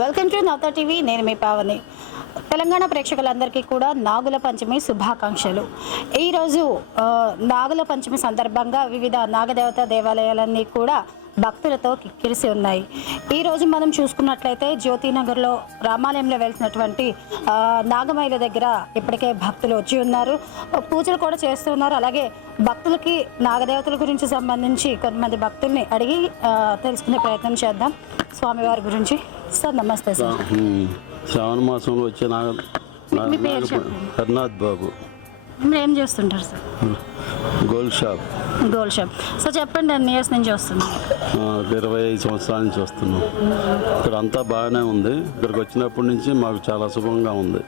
Welcome to Navata TV. నేను మీ పావని. తెలంగాణ ప్రేక్షకులందరికీ కూడా నాగుల పంచమి శుభాకాంక్షలు. ఈరోజు నాగుల పంచమి సందర్భంగా వివిధ నాగదేవత దేవాలయాలన్నీ కూడా భక్తులతో కిక్కిరిసి ఉన్నాయి. ఈరోజు మనం చూసుకున్నట్లయితే జ్యోతినగర్లో రామాలయంలో వెళ్తున్నటువంటి నాగమైల దగ్గర ఇప్పటికే భక్తులు వచ్చి ఉన్నారు, పూజలు కూడా చేస్తూ ఉన్నారు. అలాగే భక్తులకి నాగదేవతల గురించి సంబంధించి కొంతమంది భక్తుల్ని అడిగి తెలుసుకునే ప్రయత్నం చేద్దాం స్వామివారి గురించి. సార్ నమస్తే సార్. శ్రావణ మాసంలో వచ్చే హర్నాథ్ బాబు. మీరు ఏం చేస్తుంటారు sir? Gold shop. Gold shop. So చెప్పండి, ఎన్ని ఇయర్స్ నుంచి వస్తున్నాం? 25 సంవత్సరాల నుంచి వస్తున్నాం. ఇక్కడ అంతా బాగానే ఉంది. ఇక్కడికి వచ్చినప్పటి నుంచి మాకు చాలా శుభంగా ఉంది.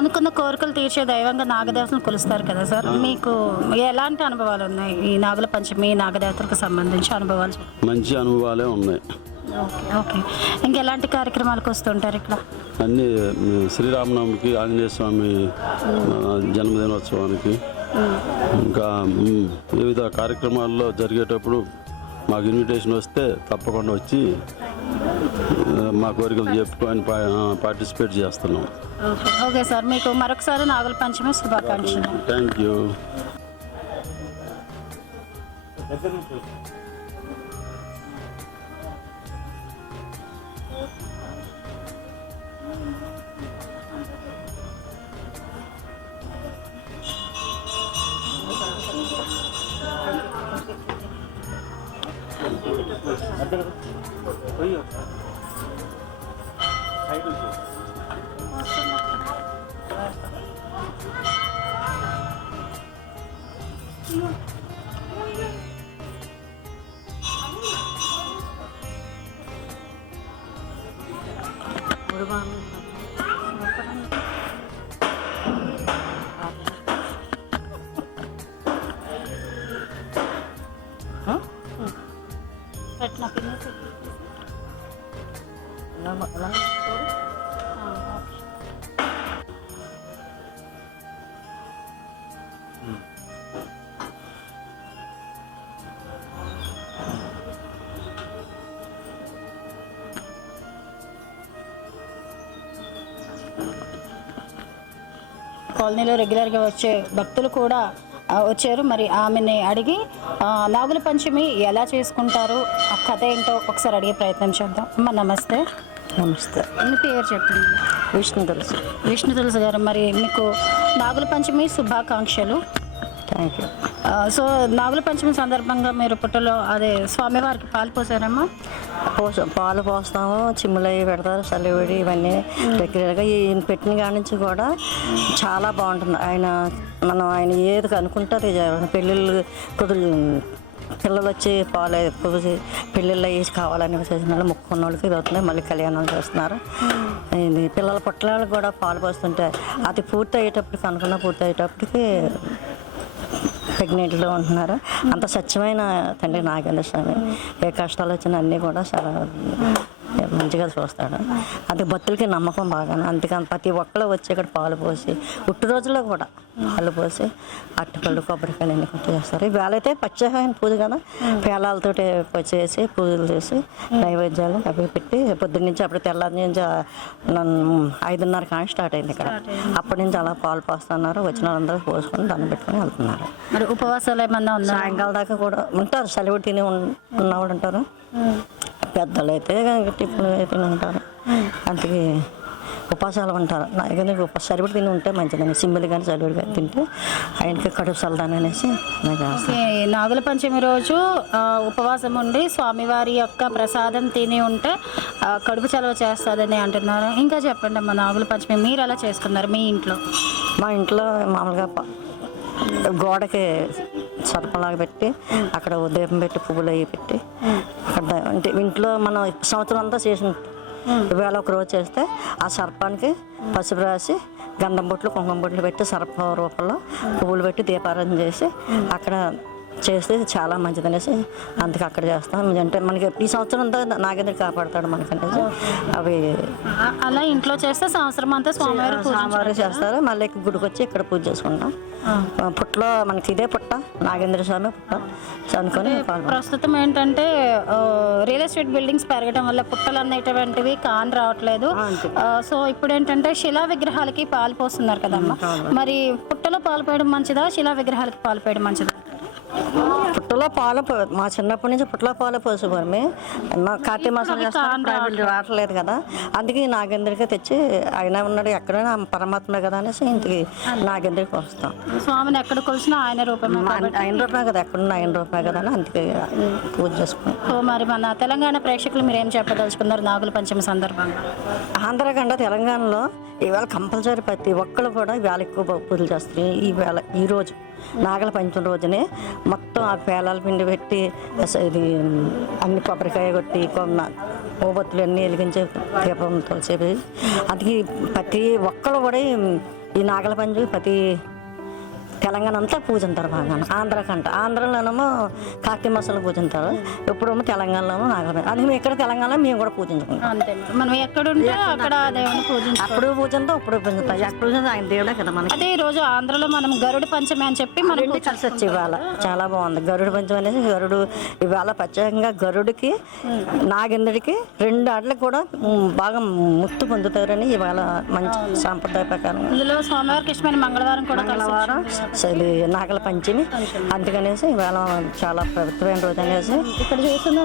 అనుకున్న కోరికలు తీర్చే దైవంగా నాగదేవతను కొలుస్తారు కదా సార్, మీకు ఎలాంటి అనుభవాలు ఉన్నాయి ఈ నాగుల పంచమి నాగదేవతలకు సంబంధించి అనుభవాలు? మంచి అనుభవాలే ఉన్నాయి. ఓకే. ఇంకెలాంటి కార్యక్రమాలకు వస్తుంటారు ఇక్కడ? అన్నీ శ్రీరామనవమికి, ఆంజనేయ స్వామి జన్మదినోత్సవానికి, ఇంకా వివిధ కార్యక్రమాల్లో జరిగేటప్పుడు మాకు ఇన్విటేషన్ వస్తే తప్పకుండా వచ్చి మా కోరికలు చెప్పుకొని పార్టిసిపేట్ చేస్తున్నాం. ఓకే సార్, మీకు మరొకసారి నాగుల పంచమి శుభాకాంక్షలు. Thank you. కాలనీలో రెగ్యులర్గా వచ్చే భక్తులు కూడా వచ్చారు. మరి ఆమెని అడిగి నాగుల పంచమి ఎలా చేసుకుంటారు, ఆ కథ ఏంటో ఒకసారి అడిగే ప్రయత్నం చేద్దాం. అమ్మ నమస్తే. నమస్తే. మీ పేరు చెప్పండి. విష్ణు తులసి. విష్ణు తులసి గారు, మరి మీకు నాగుల పంచమి శుభాకాంక్షలు. Thank you. So Nagula Panchami సందర్భంగా మీరు పుట్టలో అదే స్వామివారికి పాలు పోసారమ్మా? పాలు పోస్తాము, చిమ్ములు అవి పెడతారు, చలివిడి ఇవన్నీ రెగ్యులర్గా ఈయన పెట్టిన కాడి నుంచి కూడా చాలా బాగుంటుంది. ఆయన ఏది అనుకుంటారు, పెళ్ళిళ్ళు పిల్లలు వచ్చి పాలు పోసి పెళ్ళిళ్ళు అయ్యి కావాలని చేసిన వాళ్ళు మొక్కున్న వాళ్ళకి ఇది అవుతుంది. మళ్ళీ కళ్యాణాలు చేస్తున్నారు. ఇది పిల్లల పుట్టలకు కూడా పాలు పోస్తుంటే అది పూర్తి అయ్యేటప్పటికి పూర్తి అయ్యేటప్పటికి ప్రెగ్నెంట్లో ఉంటున్నారు. అంత స్వచ్ఛమైన తండ్రి నాగేంద్ర స్వామి. ఏ కష్టాలు వచ్చినా అన్నీ కూడా చాలా మంచిగా చూస్తాడు. అది భక్తులకి నమ్మకం బాగానే. అందుకని ప్రతి ఒక్కరు వచ్చి ఇక్కడ పాలు పోసి పుట్టు రోజుల్లో కూడా పాలు పోసి అరటిపళ్ళు కొబ్బరికాయలు ఎన్ని కొట్టి చేస్తారు. ఇవాళ అయితే ప్రత్యేకమైన పూజ కదా, పేలాలతో చేసి పూజలు చేసి నైవేద్యాలు అవి పెట్టి పొద్దున్న నుంచి అప్పుడు తెల్లారి నుంచి 5:30 కానీ స్టార్ట్ అయింది ఇక్కడ. అప్పటి నుంచి అలా పాలు పోస్తున్నారు. వచ్చిన వాళ్ళందరూ పోసుకొని దండం పెట్టుకొని వెళ్తున్నారు. మరి ఉపవాసాలు ఏమన్నా ఉన్నాయి? సాయంకాలం దాకా కూడా ఉంటారు. సెలవు తిని ఉన్నవాళ్ళు ఉంటారు. పెద్దలు అయితే టిప్పులు అయితే ఉంటారు. అందుకే ఉపాసాలు ఉంటారు. నాకు సరిపడి తిని ఉంటే మంచిదని, సింబలి కానీ సరిపడి తింటే ఆయనకి కడుపు చల్దాని అనేసి నాగుల పంచమి రోజు ఉపవాసం ఉండి స్వామివారి యొక్క ప్రసాదం తిని ఉంటే కడుపు చలవ చేస్తుందని అంటున్నారు. ఇంకా చెప్పండి అమ్మా, నాగుల పంచమి మీరు ఎలా చేసుకున్నారు మీ ఇంట్లో? మా ఇంట్లో మామూలుగా గోడకి సర్పలాగా పెట్టి అక్కడ దీపం పెట్టి పువ్వులు అవి పెట్టి అక్కడ అంటే ఇంట్లో మనం సంవత్సరం అంతా చేసి ఇవాళ ఒక రోజు చేస్తే ఆ సర్పానికి పసుపు రాసి గంధం బొట్లు కుంకుమ బొట్లు పెట్టి సర్ప రూపంలో పువ్వులు పెట్టి దీపారాధన చేసి అక్కడ చేస్తే చాలా మంచిది అనేసి అందుకే అక్కడ చేస్తాం. అంటే మనకి ఈ సంవత్సరం అంతా నాగేంద్ర కాపాడతాడు మనకనేసి అవి అలా ఇంట్లో చేస్తే సంవత్సరం అంతా సోమవారం చేస్తారు. మళ్ళీ గుడికి వచ్చి ఇక్కడ పూజ చేసుకుంటాం. పుట్టలో మనకి ఇదే పుట్ట నాగేంద్ర స్వామి పుట్ట అనుకొని ప్రస్తుతం ఏంటంటే రియల్ ఎస్టేట్ బిల్డింగ్స్ పెరగడం వల్ల పుట్టలు అనేటువంటివి కాని రావట్లేదు. సో ఇప్పుడు ఏంటంటే శిలా విగ్రహాలకి పాలు పోస్తున్నారు కదమ్మా, మరి పుట్టలో పాలు పోయడం మంచిదా, శిలా విగ్రహాలకి పాలు పోయడం మంచిదా? పుట్టలో పాలు మా చిన్నప్పటి నుంచి పుట్టలో పాలు పోసేవారమే. మా కార్తీక మాసం రావట్లేదు కదా, అందుకే నాగేంద్రకి తెచ్చి ఆయన ఉన్నాడు ఎక్కడైనా పరమాత్మ కదా అనేసి ఇంటికి నాగేంద్రకి వస్తాం. స్వామిని ఎక్కడ కొలిసినా ఆయన రూపమే కదా, ఎక్కడున్నా ఆయన రూపమే కదా అని అందుకే పూజ చేసుకుంటాం. సో మరి మన తెలంగాణ ప్రేక్షకులు మీరు ఏం చెప్పదలుచుకున్నారు నాగుల పంచమి సందర్భంగా? ఆంధ్రకండ తెలంగాణలో ఈవేళ కంపల్సరీ ప్రతి ఒక్కరు కూడా ఈవేళ ఎక్కువ పూజలు చేస్తారు. ఈరోజు నాగల పంచమి రోజునే మొత్తం ఆ పేలాల పిండి పెట్టి ఇది అన్ని కొబ్బరికాయ కొట్టి కొన్న ఓబత్తులు అన్నీ వెలిగించే దీపంతో చేపి అందుకే ప్రతి ఒక్కరు కూడా ఈ నాగల పంచమి ప్రతి తెలంగాణ అంతా పూజంటారు బాగా. ఆంధ్రలోనేమో కార్తీక మాసంలో పూజింటారు, ఎప్పుడేమో తెలంగాణలో నాగల. అందుకే ఇక్కడ తెలంగాణలో మేము కూడా పూజించుకుంటాం. అంతే, మనం ఎక్కడుంటే అక్కడ దేవుని పూజించుకుంటాం. అప్పుడు పూజంతో అప్పుడు పూజింటాం. ఎక్కడ పూజించాం ఆయన దేవుడే కదా మనకి. అదే ఈ రోజు ఆంధ్రలో మనం గరుడ పంచమి అని చెప్పి మనం కలిసి వచ్చి ఇవాళ చాలా బాగుంది గరుడ పంచమి అనేసి. గరుడు ఇవాళ ప్రత్యేకంగా గరుడికి నాగేంద్రుడికి రెండు ఆటలకు కూడా బాగా ముక్తి పొందుతారని ఇవాళ మంచి సాంప్రదాయ ప్రకారం. ఇందులో సోమవారం ఇష్టమైన మంగళవారం కూడా మంగళవారం నాగల పంచమి, అందుకనేసి ఇవాళ చాలా పవిత్రమైన రోజు అనేసి. ఇక్కడ చూసిన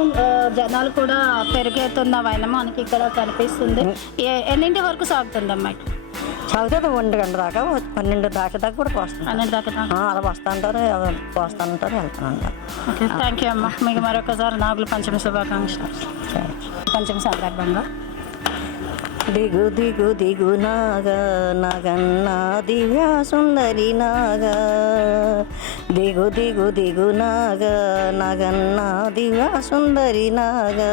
జనాలు కూడా పెరిగేతున్న వైన మనకి ఇక్కడ కనిపిస్తుంది. ఎన్నింటి వరకు సాగుతుంది అమ్మాయి? సాగుతుంది 1 గంట దాకా, 12 దాకా కూడా పోస్తాం. 12 దాకా అలా వస్తాంటారు, పోస్తానంటారు, వెళ్తానంటారు. థ్యాంక్ యూ అమ్మ. మీకు మరొకసారి నాగుల పంచమి శుభాకాంక్షలు. పంచమి సందర్భంగా దిగు దిగు దిగు నాగా నాగన్నా దివ్య సుందరి నాగా, దిగు దిగు దిగు నాగా నాగన్నా దివ్య సుందరి నాగా,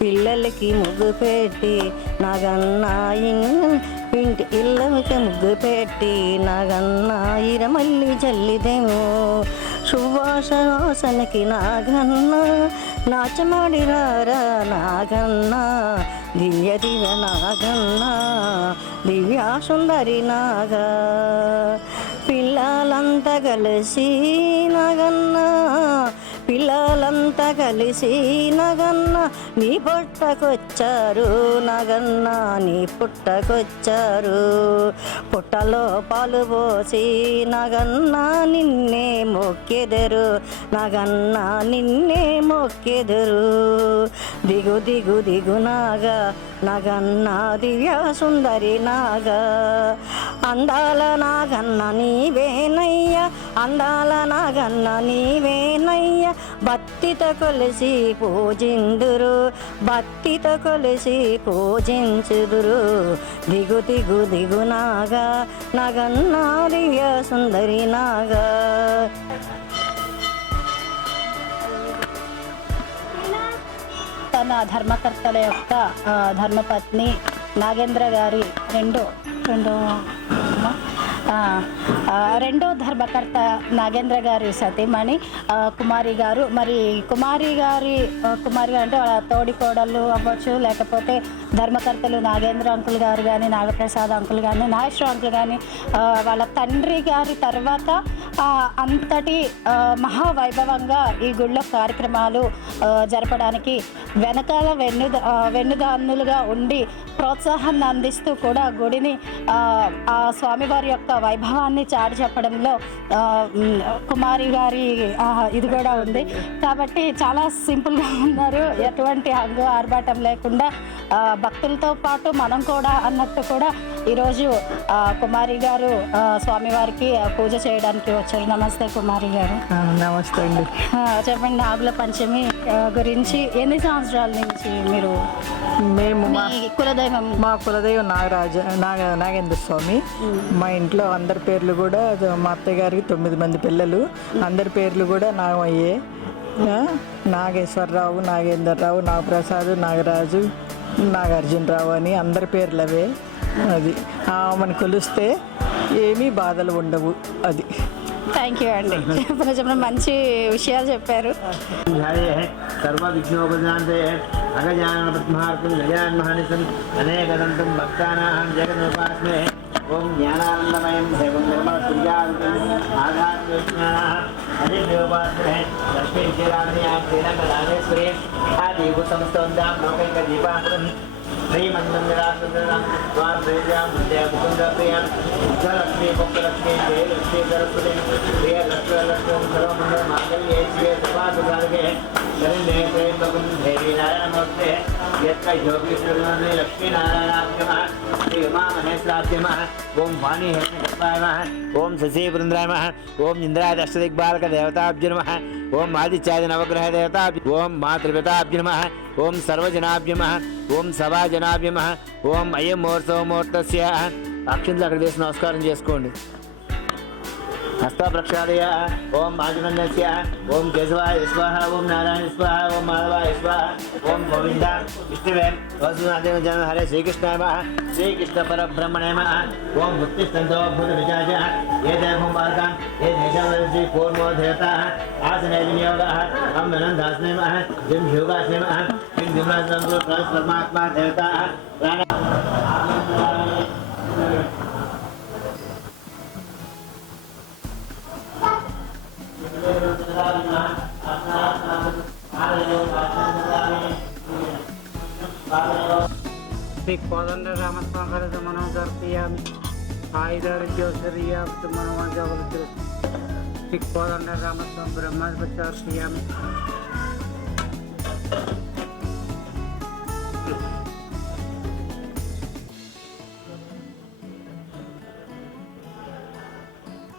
పిల్లలకి ముగ్గు పెట్టి నాగన్నా ఇంటి ఇళ్ళకి ముగ్గు పెట్టి నాగన్నా ఇరమల్లి చల్లిదేమో, సువాసనకి నాగన్నా నాచమాడి రారా నాగన్నా, దివ్య దివ్య నాగన్నా దివ్య సుందరి నాగా, పిల్లలంతా కలిసి నాగన్నా పిల్లలంతా కలిసి నాగన్నా నీ పుట్టకొచ్చారు నాగన్నా నీ పుట్టకొచ్చారు, పుట్టలో పాలు పోసి నాగన్నా నిన్నే మొక్కెదరు నాగన్నా నిన్నే మొక్కెదరు, దిగు దిగు దిగు నాగా నాగన్నా దివ్య సుందరి నాగా, అందాల నాగన్న నీవేనయ్య అందాల నాగన్న నీవేనయ్య, భక్తితో కొలిసి పూజిందురు భక్తితో కొలిసి పూజించుదురు, దిగు దిగు దిగు నాగా నాగన్నా దివ్య సుందరి నాగా. తన ధర్మకర్తల యొక్క ధర్మపత్ని నాగేంద్ర గారి రెండో ధర్మకర్త నాగేంద్ర గారి సతీమణి కుమారి గారు. మరి కుమారి గారు అంటే వాళ్ళ తోడి కోడళ్ళు అవ్వచ్చు, లేకపోతే ధర్మకర్తలు నాగేంద్ర అంకుల్ గారు కానీ, నాగప్రసాద్ అంకుల్ కానీ, నాగేశ్వర అంకుల్ కానీ, వాళ్ళ తండ్రి గారి తర్వాత అంతటి మహావైభవంగా ఈ గుళ్ళో కార్యక్రమాలు జరపడానికి వెనకాల వెన్నుదాన్నులుగా ఉండి ప్రోత్సాహాన్ని అందిస్తూ కూడా గుడిని ఆ స్వామివారి యొక్క వైభవాన్ని చాటి చెప్పడంలో కుమారి గారి ఇది కూడా ఉంది. కాబట్టి చాలా సింపుల్గా ఉన్నారు, ఎటువంటి హంగు ఆర్భాటం లేకుండా భక్తులతో పాటు మనం కూడా అన్నట్టు కూడా ఈరోజు కుమారి గారు స్వామివారికి పూజ చేయడానికి వచ్చారు. నమస్తే కుమారి గారు. నమస్తే అండి. చెప్పండి, నాగుల పంచమి గురించి ఎన్ని సంవత్సరాల నుంచి మీరు? మేము కులదైవం మా కులదైవం నాగేంద్ర స్వామి. మా ఇంట్లో అందరి పేర్లు కూడా మా అత్తయ్య గారికి 9 మంది పిల్లలు, అందరి పేర్లు కూడా నాగమయ్యే. నాగేశ్వరరావు, నాగేంద్రరావు, నాగప్రసాద్, నాగరాజు, నాగార్జునరావు అని అందరి పేర్లు అవే. అది మనకు కొలిస్తే ఏమీ బాధలు ఉండవు. అది థ్యాంక్ యూ అండి చెప్పిన మంచి విషయాలు చెప్పారు. सर्वविघ्नोपशान्ते अगजाननपद्मार्कं गजान्महानिशम् अनेकदन्तं भक्तानां जगन्नुपास्मे ॐ ज्ञानानन्दमयं देवं निर्मलसूर्यावृतं आधारविज्ञानः अधिदेवोपास्मे लक्ष्मीचेरामण्यां श्रीरङ्गदानेश्वरी आदिभूतमस्तवन्दां लोकैकदीपाङ्कुरम् श्रीमन्मन्दिरासुन्दरां द्वारप्रेज्यां मुकुन्दप्रियां लक्ष्मी मुक्तलक्ष्मी जयलक्ष्मी सरस्वती प्रियलक्ष्मीलक्ष्मीं सर्वमङ्गलमाङ्गल्ये शिवे सर्वार्थसाधके शरण्ये त्र्यम्बकं देवी नारायणमूर्ते यत्र योगीश्वरने लक्ष्मीनारायणाभ्यमः श्री उमामहेश्वराभ्यमः ओं वाणीहेश्वराय नमः ओं शशिवृन्द्राय नमः ओं इन्द्रादष्टदिग्बालकदेवताभ्यो नमः ओं आदित्यादिनवग्रहदेवताभ्यो ओं मातृपिताभ्यो नमः ओं सर्वजनाभ्यो नमः ओं सभाजनाभ्यो नमः ओं अयं मुहूर्तस्य अक्षिंतలు అక్కడ వేసి నమస్కారం చేసుకోండి. हस्त प्रक्षालय ओं आजमन्यस्य ओं केशवाय स्वाहा ओं नारायण स्वाहा ओं माधवाय स्वाहा ओं गोविंद विष्णुवे वसुदेव जन हरे श्रीकृष्णाय नमः श्रीकृष्ण परब्रह्मणे नमः ओं मुक्तिस्तंतो भूत विचाज ये देवं मार्गां ये देशावश्री पूर्णो देवता आसने विनियोगः हम नंदासने नमः जिम योगासने नमः जिम दिवनासने परमात्मा देवता प्राण श्री कोदंड रामस्वामी मनोदर्पयामि आयुधारोग्यौषधीयां मनोवांछाफलप्रदं श्री कोदंड रामस्वामी ब्रह्मोपचारयामि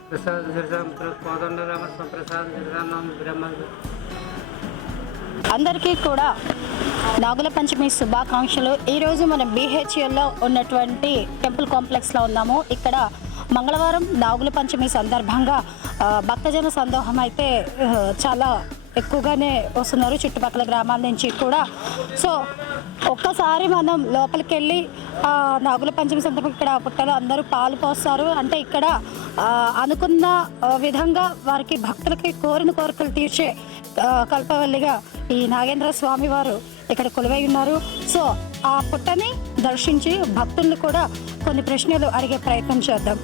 प्रसाद कोदंड रामस्वामी प्रसाद ब्रह्म అందరికీ కూడా నాగుల పంచమి శుభాకాంక్షలు. ఈరోజు మనం BHLలో ఉన్నటువంటి టెంపుల్ కాంప్లెక్స్లో ఉన్నాము. ఇక్కడ మంగళవారం నాగుల పంచమి సందర్భంగా భక్తజన సందోహం అయితే చాలా ఎక్కువగానే వస్తున్నారు చుట్టుపక్కల గ్రామాల నుంచి కూడా. సో ఒక్కసారి మనం లోపలికి వెళ్ళి నాగుల పంచమి సందర్భంగా ఇక్కడ పుట్టలో అందరూ పాలు పోస్తారు. అంటే ఇక్కడ అనుకున్న విధంగా వారికి భక్తులకి కోరిన కోరికలు తీర్చే కల్పవల్లిగా ఈ నాగేంద్ర స్వామి వారు ఇక్కడ కొలువై ఉన్నారు. సో ఆ పుట్టని దర్శించి భక్తుల్ని కూడా కొన్ని ప్రశ్నలు అడిగే ప్రయత్నం చేద్దాం.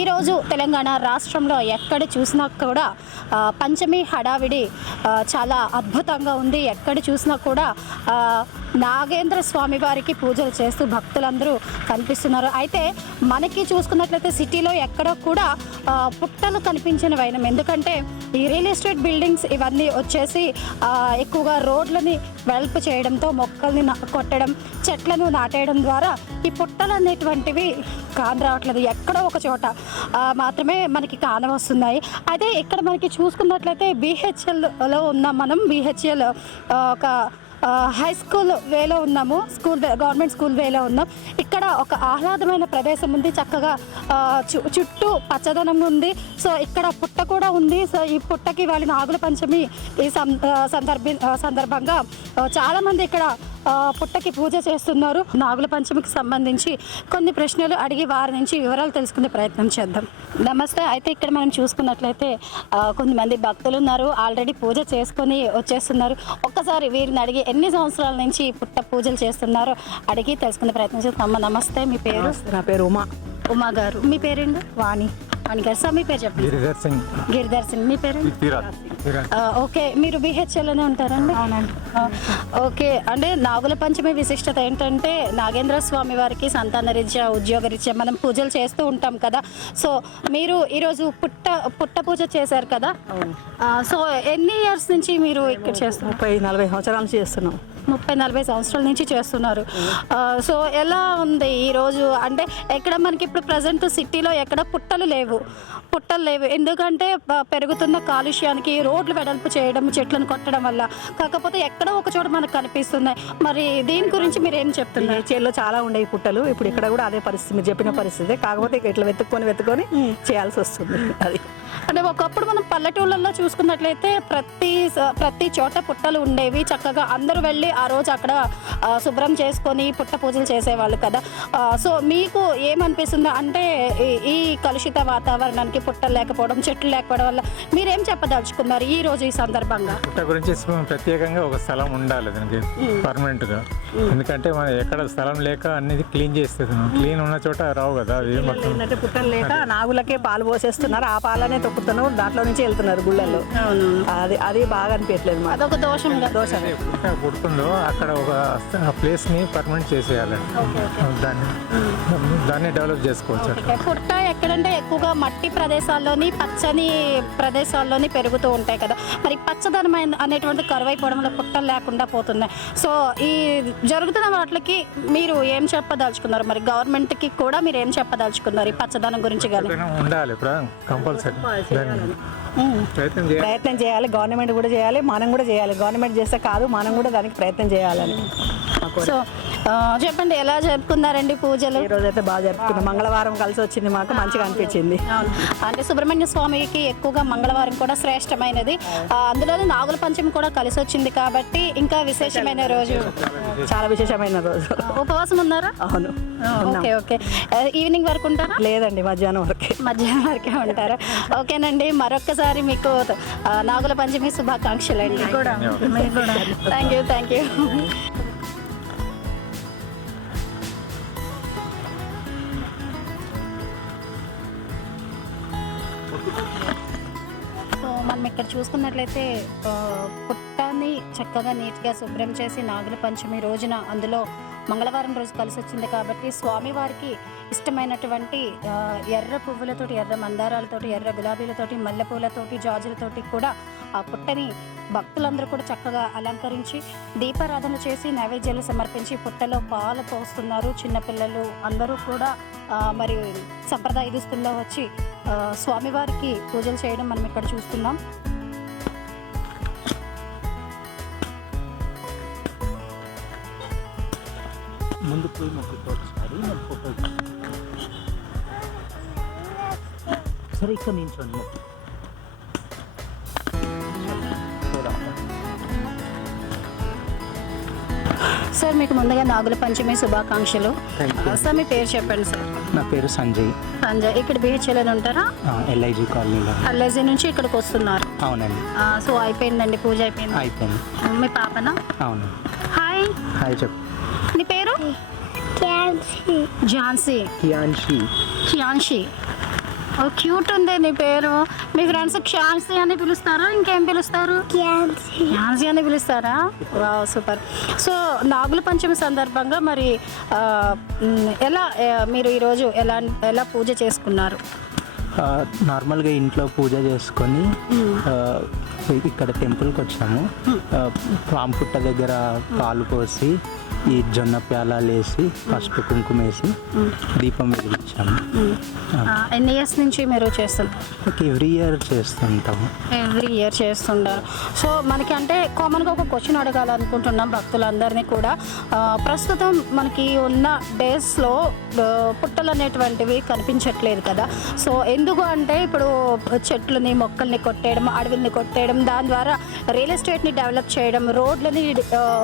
ఈరోజు తెలంగాణ రాష్ట్రంలో ఎక్కడ చూసినా కూడా పంచమి హడావిడి చాలా అద్భుతంగా ఉంది. ఎక్కడ చూసినా కూడా నాగేంద్ర స్వామి వారికి పూజలు చేస్తూ భక్తులందరూ కనిపిస్తున్నారు. అయితే మనకి చూసుకున్నట్లయితే సిటీలో ఎక్కడ కూడా పుట్టలు కనిపించిన వైనం. ఎందుకంటే ఈ రియల్ ఎస్టేట్ బిల్డింగ్స్ ఇవన్నీ వచ్చేసి ఎక్కువగా రోడ్లని వెడల్పు చేయడంతో మొక్కల్ని కొట్టడం, చెట్లను నాటేయడం ద్వారా ఈ పుట్టలు అనేటువంటివి కానరావట్లేదు. ఎక్కడో ఒక చోట మాత్రమే మనకి కానవస్తున్నాయి. అయితే ఇక్కడ మనకి చూసుకున్నట్లయితే BHLలో ఉన్నాం మనం. BHL ఒక హై స్కూల్ వేలో ఉన్నాము, గవర్నమెంట్ స్కూల్ వేలో ఉన్నాం. ఇక్కడ ఒక ఆహ్లాదమైన ప్రదేశం ఉంది, చక్కగా చుట్టూ పచ్చదనం ఉంది. సో ఇక్కడ పుట్ట కూడా ఉంది. సో ఈ పుట్టకి వాళ్ళ నాగుల పంచమి ఈ సందర్భంగా చాలామంది ఇక్కడ పుట్టకి పూజ చేస్తున్నారు. నాగుల పంచమికి సంబంధించి కొన్ని ప్రశ్నలు అడిగి వారి నుంచి వివరాలు తెలుసుకునే ప్రయత్నం చేద్దాం. నమస్తే. అయితే ఇక్కడ మనం చూసుకున్నట్లయితే కొంతమంది భక్తులు ఉన్నారు, ఆల్రెడీ పూజ చేసుకొని వచ్చేస్తున్నారు. ఒక్కసారి వీరిని అడిగి ఎన్ని సంవత్సరాల నుంచి పుట్ట పూజలు చేస్తున్నారో అడిగి తెలుసుకునే ప్రయత్నం చేస్తాం. అమ్మ నమస్తే, మీ పేరు? నా పేరు ఉమా గారు. మీ పేరేంటి? వాణి గారు. సార్ మీ పేరు చెప్పండి. గిరిధర్ సింగ్. మీ పేరు? ఓకే, మీరు బిహెచ్ఎల్లోనే ఉంటారండి? అవునండి. ఓకే, అంటే నాగుల పంచమి విశిష్టత ఏంటంటే నాగేంద్ర స్వామి వారికి సంతాన రీత్యా, ఉద్యోగ రీత్యా మనం పూజలు చేస్తూ ఉంటాం కదా. సో మీరు ఈరోజు పుట్ట పూజ చేశారు కదా. సో ఎన్ని ఇయర్స్ నుంచి మీరు ఇక్కడ చేస్తున్నారు? 30-40 సంవత్సరాల నుంచి చేస్తున్నాం. 30-40 సంవత్సరాల నుంచి చేస్తున్నారు. సో ఎలా ఉంది ఈరోజు? అంటే ఎక్కడ మనకి ఇప్పుడు ప్రజెంట్ సిటీలో ఎక్కడ పుట్టలు లేవు, ఎందుకంటే పెరుగుతున్న కాలుష్యానికి రోడ్లు వెడల్పు చేయడం, చెట్లను కొట్టడం వల్ల. కాకపోతే ఎక్కడో ఒక చోట మనకు కనిపిస్తున్నాయి. మరి దీని గురించి మీరు ఏం చెప్తున్నారు? చేల్లో చాలా ఉండేవి పుట్టలు, ఇప్పుడు ఇక్కడ కూడా అదే పరిస్థితి, మీరు చెప్పిన పరిస్థితి. కాకపోతే ఇట్లా వెతుక్కొని చేయాల్సి వస్తుంది. అది అంటే ఒకప్పుడు మనం పల్లెటూళ్ళల్లో చూసుకున్నట్లయితే ప్రతి చోట పుట్టలు ఉండేవి. చక్కగా అందరూ వెళ్ళి ఆ రోజు అక్కడ శుభ్రం చేసుకొని పుట్ట పూజలు చేసేవాళ్ళు కదా. సో మీకు ఏమనిపిస్తుందో అంటే ఈ కలుషిత వాతావరణానికి పుట్టలు లేకపోవడం, చెట్లు లేకపోవడం వల్ల మీరేం చెప్పదలుచుకున్నారు ఈ రోజు ఈ సందర్భంగా? పుట్ట గురించి ప్రత్యేకంగా ఒక స్థలం ఉండాలి దానికి పర్మనెంట్ గా. ఎందుకంటే మనం ఎక్కడ స్థలం లేక అన్ని క్లీన్ చేస్తున్నాం, క్లీన్ ఉన్న చోట రావు కదా. అది ఏంటంటే పుట్టలు లేక నాగులకే పాలు పోసేస్తున్నారు, ఆ పాలనే తొక్కుతున్నారు, దాంట్లో నుంచి వెళ్తున్నారు గుళ్ళల్లో. అది బాగా అనిపించలేదు. అదొక దోషం. పుడుతుందో అక్కడ ఒక ప్లేస్ ని పర్మనెంట్ చేసేయాలండి, దాన్ని డెవలప్ చేసుకోవచ్చు. పుట్ట ఎక్కడంటే ఎక్కువగా మట్టి ప్రదేశాల్లోని, పచ్చని ప్రదేశాల్లోని పెరుగుతూ ఉంటాయి కదా. మరి పచ్చదనం అనేటువంటి కరువైపోవడంలో పుట్టలు లేకుండా పోతున్నాయి. సో ఈ జరుగుతున్న వాటికి మీరు ఏం చెప్పదలుచుకున్నారు? మరి గవర్నమెంట్కి కూడా మీరు ఏం చెప్పదలుచుకున్నారు ఈ పచ్చదనం గురించి? కానీ ఉండాలి కంపల్సరీ, ప్రయత్నం చేయాలి. గవర్నమెంట్ కూడా చేయాలి, మనం కూడా చేయాలి. గవర్నమెంట్ చేస్తే కాదు, మనం కూడా దానికి ప్రయత్నం చేయాలని. సో చెప్పండి, ఎలా జరుపుకున్నారండి పూజలు? ఈ రోజు అయితే బాగా జరుపుకున్నాం. మంగళవారం కలిసి వచ్చింది, మాకు మంచిగా అనిపించింది. అంటే సుబ్రహ్మణ్య స్వామికి ఎక్కువగా మంగళవారం కూడా శ్రేష్టమైనది, అందులో నాగుల పంచమి కూడా కలిసి వచ్చింది కాబట్టి ఇంకా విశేషమైన రోజు. చాలా విశేషమైన రోజు. ఉపవాసం ఉన్నారా? అవును. Okay okay. ఈవినింగ్ వరకు ఉంటారా? లేదండి, మధ్యాహ్నం వరకే ఉంటారా? ఓకేనండి, మరొక్కసారి మీకు నాగుల పంచమి శుభాకాంక్షలు అండి. Thank you. సో మనం ఇక్కడ చూసుకున్నట్లయితే పుట్టాన్ని చక్కగా నీట్గా శుభ్రం చేసి నాగుల పంచమి రోజున, అందులో మంగళవారం రోజు కలిసి వచ్చింది కాబట్టి స్వామివారికి ఇష్టమైనటువంటి ఎర్ర పువ్వులతోటి, ఎర్ర మందారాలతోటి, ఎర్ర గులాబీలతోటి, మల్లెపూలతోటి, జాజులతోటి కూడా ఆ పుట్టని భక్తులందరూ కూడా చక్కగా అలంకరించి దీపారాధన చేసి నైవేద్యాలు సమర్పించి పుట్టలో పాలు పోస్తున్నారు. చిన్నపిల్లలు అందరూ కూడా మరి సంప్రదాయ దుస్తుల్లో వచ్చి స్వామివారికి పూజలు చేయడం మనం ఇక్కడ చూస్తున్నాం. ముందు పోయి సరే ఇక్కడ నించోండి. సార్ మీకు ముందుగా నాగుల పంచమి శుభాకాంక్షలు. సార్ మీ పేరు చెప్పండి సార్. నా పేరు సంజయ్. ఇక్కడ బిహెచ్ఎల్ ఉంటారా? ఎల్ఐజీ కాలనీలో. ఎల్ఐజీ నుంచి ఇక్కడికి వస్తున్నారు? అవునండి. సో అయిపోయిందండి, పూజ అయిపోయింది? అయిపోయింది. మీ పాపనా? అవును. హాయ్ చెప్పు. నీ పేరు? ఝాన్సీ. కియాన్షి. క్యూట్ ఉంది నీ పేరు. మీ ఫ్రెండ్స్ క్షాన్సీ అని పిలుస్తారా, ఇంకేం పిలుస్తారు? ఝాన్సీ అని పిలుస్తారా? Wow, super. So Nagula Panchami సందర్భంగా మరి ఎలా మీరు ఈరోజు ఎలా పూజ చేసుకున్నారు? నార్మల్గా ఇంట్లో పూజ చేసుకొని ఇక్కడ టెంపుల్కి వచ్చాము. పాము పుట్ట దగ్గర పాలు పోసి ఈ జొన్న ప్యాలాలు వేసి పసుపు కుంకుమ వేసి దీపం వెలిగించాము. ఎన్ని ఇయర్స్ నుంచి మీరు చేస్తుంటారు? ఎవ్రీ ఇయర్ చేస్తుంటాము. ఎవ్రీ ఇయర్ చేస్తుంటారు. సో మనకి అంటే కామన్గా ఒక క్వశ్చన్ అడగాలనుకుంటున్నాం భక్తులందరినీ కూడా. ప్రస్తుతం మనకి ఉన్న డేస్లో పుట్టలు అనేటువంటివి కనిపించట్లేదు కదా. సో ఎందుకు అంటే ఇప్పుడు చెట్లని మొక్కల్ని కొట్టేయడం, అడవుల్ని కొట్టేయడం, దాని ద్వారా రియల్ ఎస్టేట్ని డెవలప్ చేయడం, రోడ్లని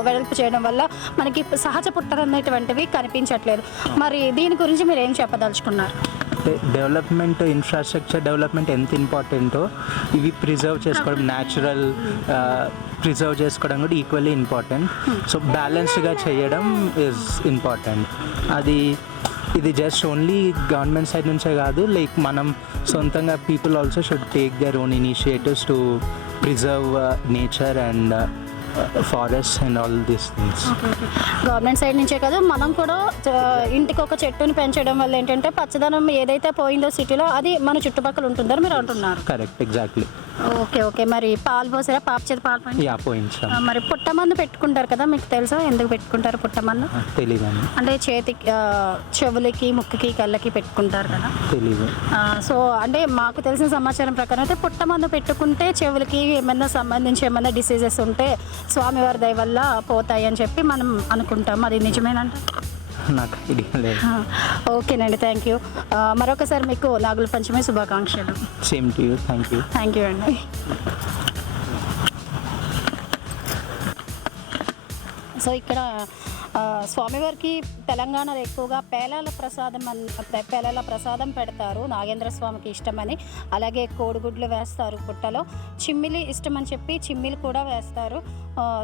వెడల్పు చేయడం వల్ల మనకి సహజ పుట్టలు అనేటువంటివి కనిపించట్లేదు. మరి దీని గురించి మీరు ఏం చెప్పదలుచుకున్నారు? డెవలప్మెంట్, ఇన్ఫ్రాస్ట్రక్చర్ డెవలప్మెంట్ ఎంత ఇంపార్టెంటో ఇవి ప్రిజర్వ్ చేసుకోవడం, న్యాచురల్ ప్రిజర్వ్ చేసుకోవడం కూడా ఈక్వల్లీ ఇంపార్టెంట్. సో బ్యాలెన్స్డ్గా చేయడం ఈజ్ ఇంపార్టెంట్. ఇది జస్ట్ ఓన్లీ గవర్నమెంట్ సైడ్ నుంచే కాదు, లైక్ మనం సొంతంగా people also should take their own initiatives to preserve nature and forest and all these things. Government side నుంచే కాదు, మనం కూడా ఇంటికి ఒక చెట్టుని పెంచడం వల్ల ఏంటంటే పచ్చదనం ఏదైతే పోయిందో సిటీలో అది మన చుట్టుపక్కల ఉంటుందని మీరు అంటున్నారు. Correct, exactly. ఓకే. మరి పాలు పోసారా? పాప చేతి పాలు పోయించాం. మరి పుట్టమందు పెట్టుకుంటారు కదా, మీకు తెలుసా ఎందుకు పెట్టుకుంటారు పుట్టమందు? తెలీదండి. అంటే చేతికి, చెవులకి, ముక్కుకి, కళ్ళకి పెట్టుకుంటారు కదా. తెలీదు. సో అంటే మాకు తెలిసిన సమాచారం ప్రకారం అయితే పుట్టమందు పెట్టుకుంటే చెవులకి ఏమైనా సంబంధించి ఏమైనా డిసీజెస్ ఉంటే స్వామివారి దయ వల్ల పోతాయి అని చెప్పి మనం అనుకుంటాం. అది నిజమేనంటే? నాకు ఐడియా లేదు. ఓకేనండి, థ్యాంక్ యూ. మరొకసారి మీకు నాగుల పంచమి శుభాకాంక్షలు. Same to you. Thank you అండి. సో ఇక్కడ స్వామివారికి తెలంగాణలో ఎక్కువగా పేలాల ప్రసాదం పెడతారు, నాగేంద్ర స్వామికి ఇష్టమని. అలాగే కోడిగుడ్లు వేస్తారు పుట్టలో, చిమ్మిలి ఇష్టమని చెప్పి చిమ్మిలి కూడా వేస్తారు.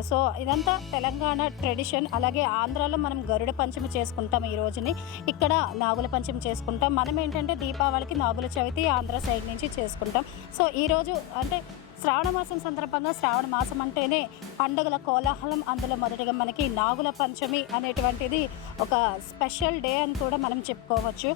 సో ఇదంతా తెలంగాణ ట్రెడిషన్. అలాగే ఆంధ్రాలో మనం గరుడ పంచమి చేసుకుంటాం ఈ రోజుని, ఇక్కడ నాగుల పంచమి చేసుకుంటాం. మనం ఏంటంటే దీపావళికి నాగుల చవితి ఆంధ్ర సైడ్ నుంచి చేసుకుంటాం. సో ఈరోజు అంటే శ్రావణ మాసం సందర్భంగా, శ్రావణ మాసం అంటేనే పండుగల కోలాహలం. అందులో మొదటిగా మనకి నాగుల పంచమి అనేటువంటిది ఒక స్పెషల్ డే అని కూడా మనం చెప్పుకోవచ్చు.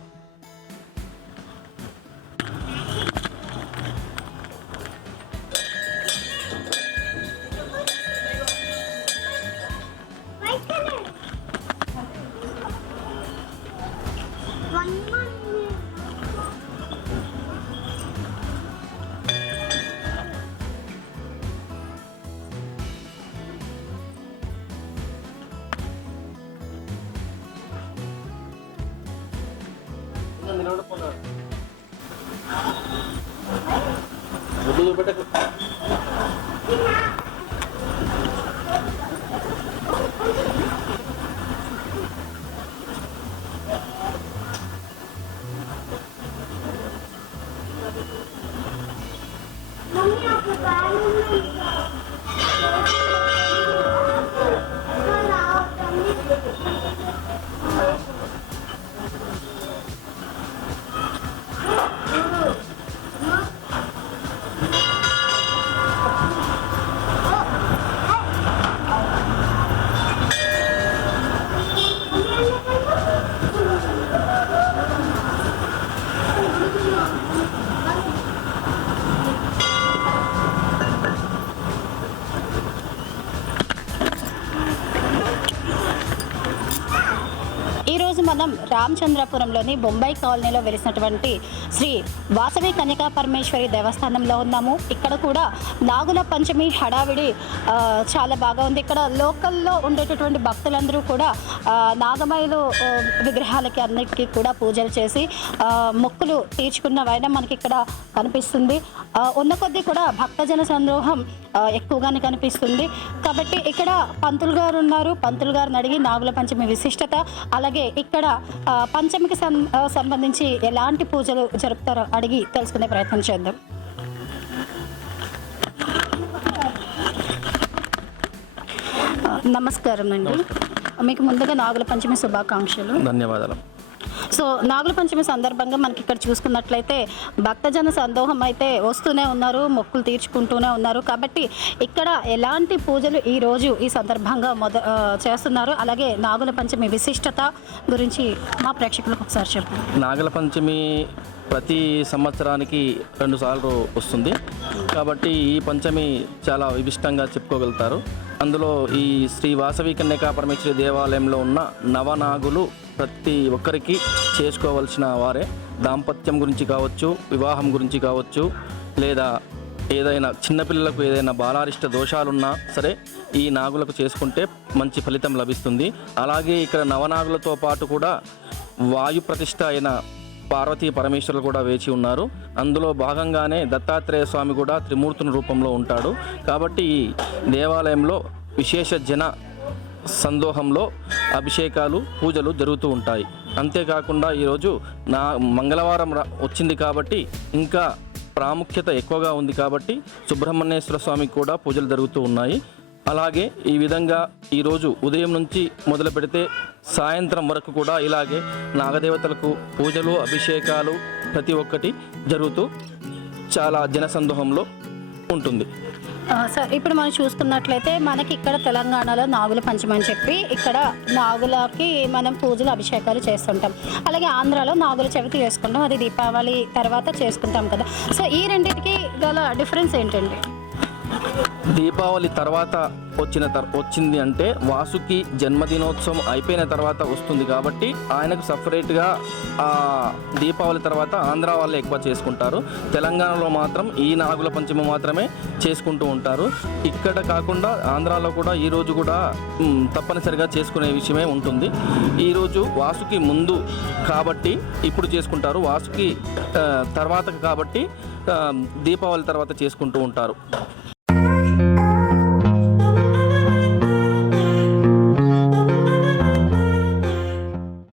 ఈరోజు మనం రామచంద్రపురంలోని బొంబాయి కాలనీలో వెలిసినటువంటి శ్రీ వాసవి కన్యకా పరమేశ్వరి దేవస్థానంలో ఉన్నాము. ఇక్కడ కూడా నాగుల పంచమి హడావిడి చాలా బాగా ఉంది. ఇక్కడ లోకల్లో ఉండేటటువంటి భక్తులందరూ కూడా నాగమయులు విగ్రహాలకి అన్నిటికీ కూడా పూజలు చేసి మొక్కులు తీర్చుకున్న వైన మనకి ఇక్కడ కనిపిస్తుంది. ఉన్న కొద్దీ కూడా భక్తజన సందోహం ఎక్కువగానే కనిపిస్తుంది. కాబట్టి ఇక్కడ పంతులు గారు ఉన్నారు. పంతులు గారిని అడిగి నాగుల పంచమి విశిష్టత, అలాగే ఇక్కడ పంచమికి సంబంధించి ఎలాంటి పూజలు జరుపుతారో అడిగి తెలుసుకునే ప్రయత్నం చేద్దాం. నమస్కారం అండి. మీకు ముందుగా నాగుల పంచమి శుభాకాంక్షలు. ధన్యవాదాలు. సో నాగుల పంచమి సందర్భంగా మనకి ఇక్కడ చూసుకున్నట్లయితే భక్తజన సందోహం అయితే వస్తూనే ఉన్నారు, మొక్కులు తీర్చుకుంటూనే ఉన్నారు. కాబట్టి ఇక్కడ ఎలాంటి పూజలు ఈ సందర్భంగా చేస్తున్నారు, అలాగే నాగుల పంచమి విశిష్టత గురించి మా ప్రేక్షకులకు ఒకసారి చెప్పండి. నాగుల పంచమి ప్రతి సంవత్సరానికి 2 సార్లు వస్తుంది కాబట్టి ఈ పంచమి చాలా విశిష్టంగా చెప్పుకోగలుగుతారు. అందులో ఈ శ్రీ వాసవి కన్యకా పరమేశ్వరి దేవాలయంలో ఉన్న నవనాగులు ప్రతి ఒక్కరికి చేసుకోవలసిన వారే. దాంపత్యం గురించి కావచ్చు, వివాహం గురించి కావచ్చు, లేదా ఏదైనా చిన్నపిల్లలకు ఏదైనా బాలారిష్ట దోషాలున్నా సరే ఈ నాగులకు చేసుకుంటే మంచి ఫలితం లభిస్తుంది. అలాగే ఇక్కడ నవనాగులతో పాటు కూడా వాయు ప్రతిష్ఠ అయిన పార్వతీ పరమేశ్వరులు కూడా వేచి ఉన్నారు. అందులో భాగంగానే దత్తాత్రేయ స్వామి కూడా త్రిమూర్తుని రూపంలో ఉంటాడు. కాబట్టి ఈ దేవాలయంలో విశేష జన సందోహంలో అభిషేకాలు, పూజలు జరుగుతూ ఉంటాయి. అంతేకాకుండా ఈరోజు మంగళవారం వచ్చింది కాబట్టి ఇంకా ప్రాముఖ్యత ఎక్కువగా ఉంది కాబట్టి సుబ్రహ్మణ్యేశ్వర స్వామికి కూడా పూజలు జరుగుతూ ఉన్నాయి. అలాగే ఈ విధంగా ఈరోజు ఉదయం నుంచి మొదలు పెడితే సాయంత్రం వరకు కూడా ఇలాగే నాగదేవతలకు పూజలు, అభిషేకాలు ప్రతి ఒక్కటి జరుగుతూ చాలా జనసందోహంలో ఉంటుంది. సార్, ఇప్పుడు మనం చూసుకున్నట్లయితే మనకి ఇక్కడ తెలంగాణలో నాగుల పంచమి అని చెప్పి ఇక్కడ నాగులకి మనం పూజలు, అభిషేకాలు చేస్తుంటాం. అలాగే ఆంధ్రాలో నాగుల చవితి చేసుకుంటాం, అది దీపావళి తర్వాత చేసుకుంటాం కదా. సో ఈ రెండింటికి గల డిఫరెన్స్ ఏంటండి? దీపావళి తర్వాత వచ్చింది అంటే వాసుకి జన్మదినోత్సవం అయిపోయిన తర్వాత వస్తుంది కాబట్టి ఆయనకు సపరేట్గా ఆ దీపావళి తర్వాత ఆంధ్ర వాళ్ళే ఎక్కువ చేసుకుంటారు. తెలంగాణలో మాత్రం ఈ నాగుల పంచమి మాత్రమే చేసుకుంటూ ఉంటారు. ఇక్కడ కాకుండా ఆంధ్రాలో కూడా ఈరోజు కూడా తప్పనిసరిగా చేసుకునే విషయమే ఉంటుంది. ఈరోజు వాసుకి ముందు కాబట్టి ఇప్పుడు చేసుకుంటారు, వాసుకి తర్వాత కాబట్టి దీపావళి తర్వాత చేసుకుంటూ ఉంటారు.